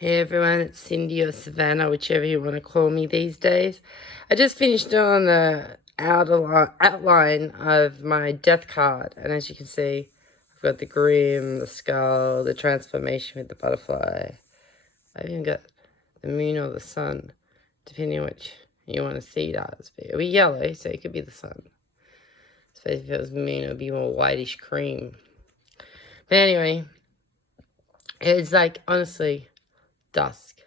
Hey everyone, it's Cindy or Savannah, whichever you want to call me these days. I just finished on the outline of my death card, and as you can see, I've got the grim, the skull, the transformation with the butterfly. I've even got the moon or the sun, depending on which you want to see it as. But it'll be yellow, so it could be the sun. I suppose if it was moon, it would be more whitish cream. But anyway, it's like, honestly, dusk.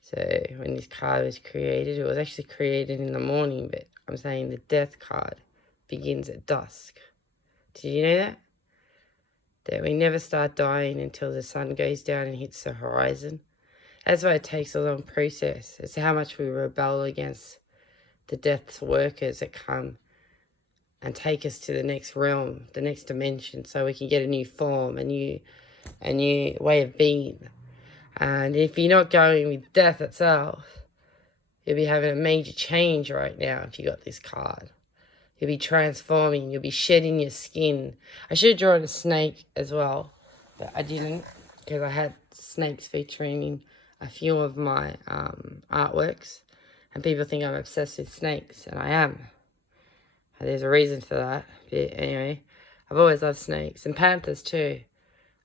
So when this card was created, it was actually created in the morning, but I'm saying the death card begins at dusk. Did you know that? That we never start dying until the sun goes down and hits the horizon. That's why it takes a long process. It's how much we rebel against the death's workers that come and take us to the next realm, the next dimension, so we can get a new form, a new way of being. And if you're not going with death itself, you'll be having a major change right now if you got this card. You'll be transforming. You'll be shedding your skin. I should have drawn a snake as well, but I didn't because I had snakes featuring in a few of my artworks. And people think I'm obsessed with snakes, and I am. There's a reason for that. But anyway, I've always loved snakes. And panthers too.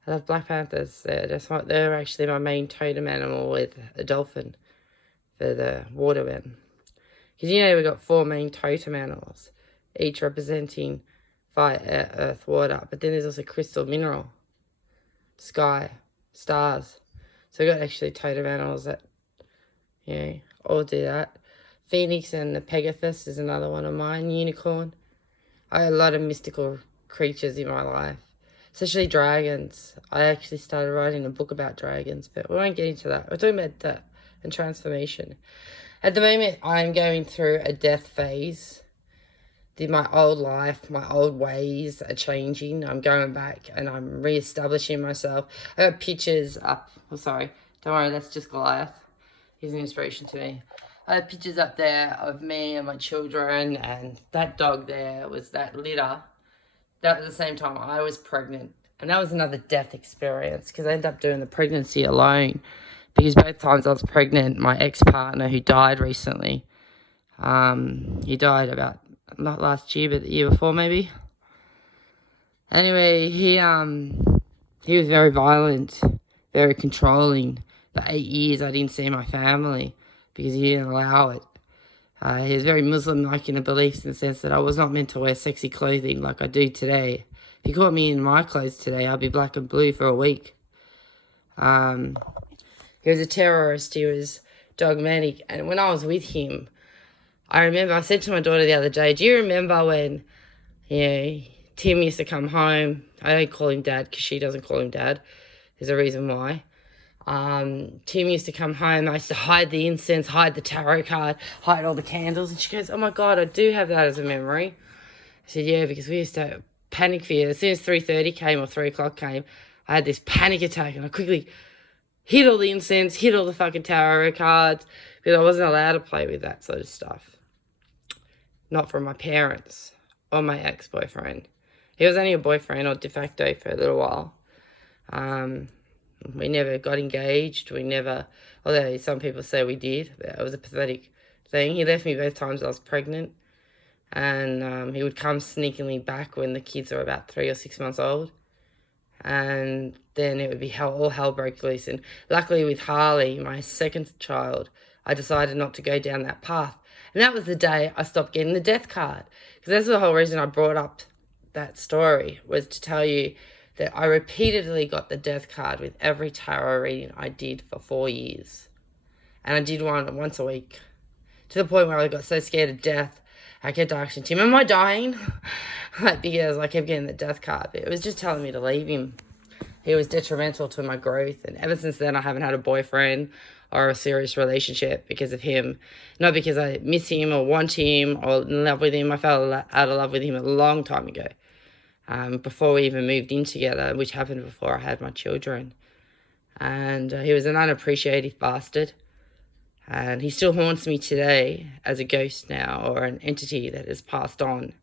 I love black panthers. They're actually my main totem animal with a dolphin for the watermen. Because we've got 4 main totem animals, each representing fire, air, earth, water. But then there's also crystal, mineral, sky, stars. So we've got actually totem animals that, all do that. Phoenix and the Pegasus is another one of mine. Unicorn. I have a lot of mystical creatures in my life. Especially dragons. I actually started writing a book about dragons, but we won't get into that. We're talking about death and transformation. At the moment, I'm going through a death phase. My old life, my old ways are changing. I'm going back and I'm re-establishing myself. I got pictures up. Oh, sorry. Don't worry, that's just Goliath. He's an inspiration to me. I have pictures up there of me and my children, and that dog there was that litter. That was the same time I was pregnant. And that was another death experience because I ended up doing the pregnancy alone. Because both times I was pregnant, my ex-partner who died recently, he died about, not last year, but the year before maybe. Anyway, he was very violent, very controlling. For 8 years I didn't see my family because he didn't allow it. He was very Muslim-like in the beliefs in the sense that I was not meant to wear sexy clothing like I do today. If you caught me in my clothes today, I'd be black and blue for a week. He was a terrorist. He was dogmatic. And when I was with him, I remember I said to my daughter the other day, do you remember when, Tim used to come home? I don't call him dad because she doesn't call him dad. There's a reason why. Tim used to come home. I used to hide the incense, hide the tarot card, hide all the candles. And she goes, oh my God, I do have that as a memory. I said, yeah, because we used to panic fear. As soon as 3:30 came or 3 o'clock came, I had this panic attack and I quickly hid all the incense, hid all the fucking tarot cards because I wasn't allowed to play with that sort of stuff. Not from my parents or my ex-boyfriend. He was only a boyfriend or de facto for a little while. We never got engaged. We never, although some people say we did, but it was a pathetic thing. He left me both times I was pregnant. And he would come sneakily back when the kids were about 3 or 6 months old. And then it would be all hell broke loose. And luckily with Harley, my second child, I decided not to go down that path. And that was the day I stopped getting the death card. Because that's the whole reason I brought up that story, was to tell you that I repeatedly got the death card with every tarot reading I did for 4 years. And I did one once a week. To the point where I got so scared of death, I kept asking Tim, am I dying? Because I kept getting the death card. But it was just telling me to leave him. He was detrimental to my growth. And ever since then, I haven't had a boyfriend or a serious relationship because of him. Not because I miss him or want him or in love with him. I fell out of love with him a long time ago. Before we even moved in together, which happened before I had my children. And he was an unappreciative bastard. And he still haunts me today as a ghost now, or an entity that has passed on.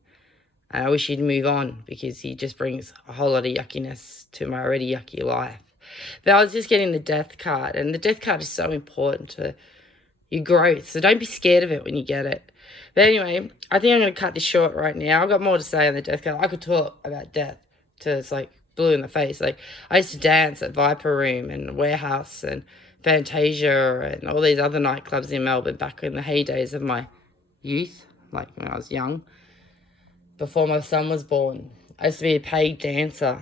And I wish he'd move on because he just brings a whole lot of yuckiness to my already yucky life. But I was just getting the death card, and the death card is so important to your growth. So don't be scared of it when you get it. But anyway, I think I'm going to cut this short right now. I've got more to say on the death card. I could talk about death till it's like blue in the face. Like, I used to dance at Viper Room and Warehouse and Fantasia and all these other nightclubs in Melbourne back in the heydays of my youth, like when I was young, before my son was born. I used to be a paid dancer,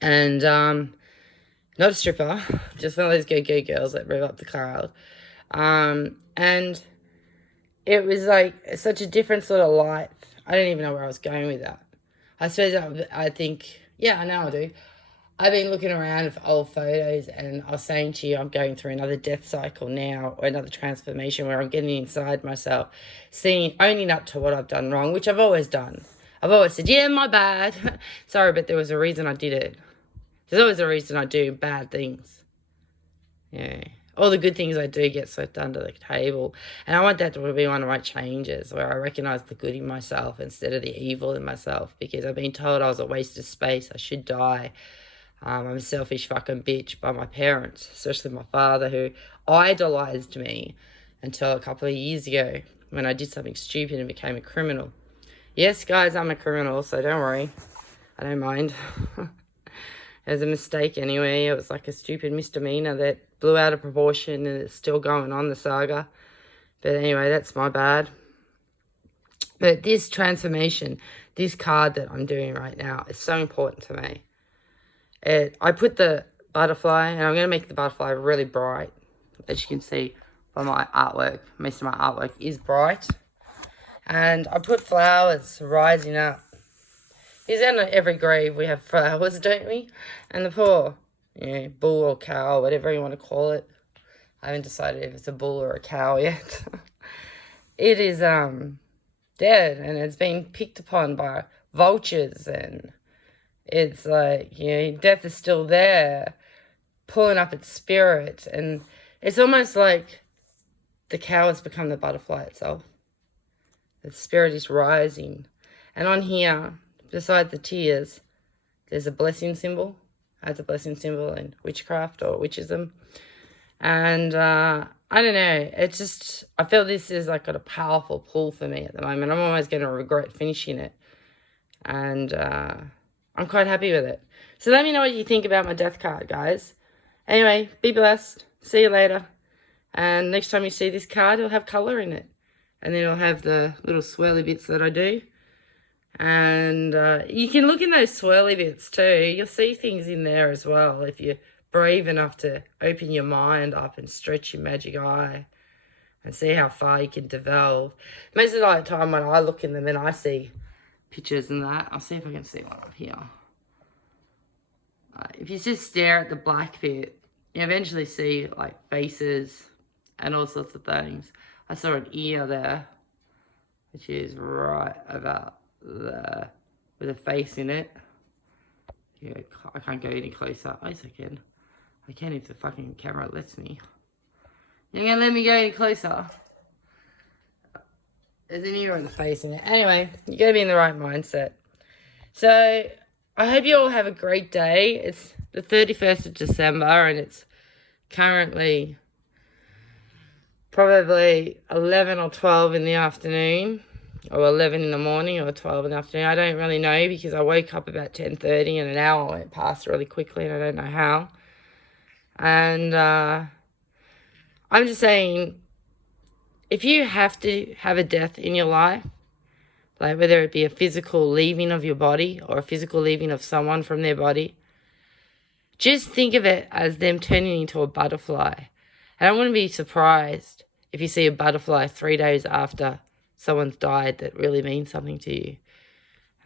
and not a stripper, just one of those go-go girls that rev up the crowd. And it was like such a different sort of life. I don't even know where I was going with that. I suppose I think, yeah, I know I do. I've been looking around at old photos, and I was saying to you, I'm going through another death cycle now, or another transformation where I'm getting inside myself, owning up to what I've done wrong, which I've always done. I've always said, yeah, my bad. Sorry, but there was a reason I did it. There's always a reason I do bad things. Yeah. All the good things I do get swept under the table. And I want that to be one of my changes, where I recognise the good in myself instead of the evil in myself, because I've been told I was a waste of space, I should die. I'm a selfish fucking bitch by my parents, especially my father, who idolised me until a couple of years ago when I did something stupid and became a criminal. Yes, guys, I'm a criminal, so don't worry. I don't mind. It was a mistake anyway. It was like a stupid misdemeanor that blew out of proportion, and it's still going on, the saga. But anyway, that's my bad. But this transformation, this card that I'm doing right now, is so important to me. I put the butterfly, and I'm going to make the butterfly really bright. As you can see by my artwork, most of my artwork is bright. And I put flowers rising up. Because in every grave we have flowers, don't we? And the poor, bull or cow, whatever you want to call it. I haven't decided if it's a bull or a cow yet. It is dead, and it's been picked upon by vultures, and it's like, death is still there, pulling up its spirit, and it's almost like the cow has become the butterfly itself. The spirit is rising. And on here, beside the tears, there's a blessing symbol. That's a blessing symbol in witchcraft or witchism. And I don't know, it's just, I feel this is like got a powerful pull for me at the moment. I'm always going to regret finishing it. And I'm quite happy with it. So let me know what you think about my death card, guys. Anyway, be blessed. See you later. And next time you see this card, it'll have colour in it. And then it'll have the little swirly bits that I do. And you can look in those swirly bits too. You'll see things in there as well if you're brave enough to open your mind up and stretch your magic eye and see how far you can delve. Most of the time when I look in them and I see pictures and that, I'll see if I can see one up here. If you just stare at the black bit, you eventually see like faces and all sorts of things. I saw an ear there, which is right about there, with a face in it. Yeah, I can't go any closer. Oh, yes, I can. I can if the fucking camera lets me. You're gonna let me go any closer? There's an ear and a face in it. Anyway, you gotta be in the right mindset. So, I hope you all have a great day. It's the 31st of December, and it's currently probably 11 or 12 in the afternoon, or 11 in the morning, or 12 in the afternoon. I don't really know, because I woke up about 10:30 and an hour went past really quickly, and I don't know how. And I'm just saying, if you have to have a death in your life, like whether it be a physical leaving of your body or a physical leaving of someone from their body, just think of it as them turning into a butterfly. And I wouldn't be surprised if you see a butterfly 3 days after someone's died that really means something to you.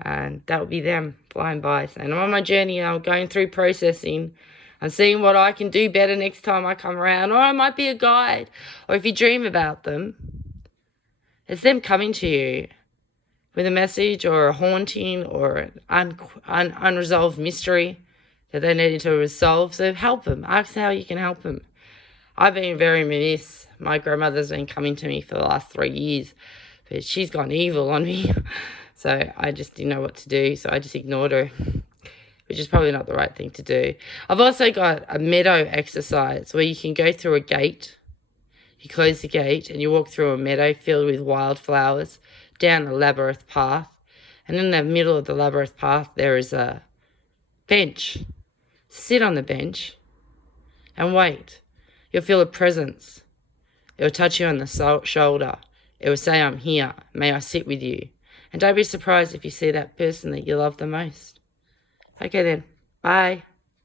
And that would be them flying by. And I'm on my journey now, going through processing. I'm seeing what I can do better next time I come around. Or I might be a guide. Or if you dream about them, it's them coming to you with a message or a haunting or an unresolved mystery that they needed to resolve. So help them. Ask how you can help them. I've been very remiss. My grandmother's been coming to me for the last 3 years, but she's gone evil on me. So I just didn't know what to do, so I just ignored her. which is probably not the right thing to do. I've also got a meadow exercise where you can go through a gate. You close the gate and you walk through a meadow filled with wildflowers down a labyrinth path. And in the middle of the labyrinth path, there is a bench. Sit on the bench and wait. You'll feel a presence. It will touch you on the shoulder. It will say, I'm here. May I sit with you? And don't be surprised if you see that person that you love the most. Okay then. Bye.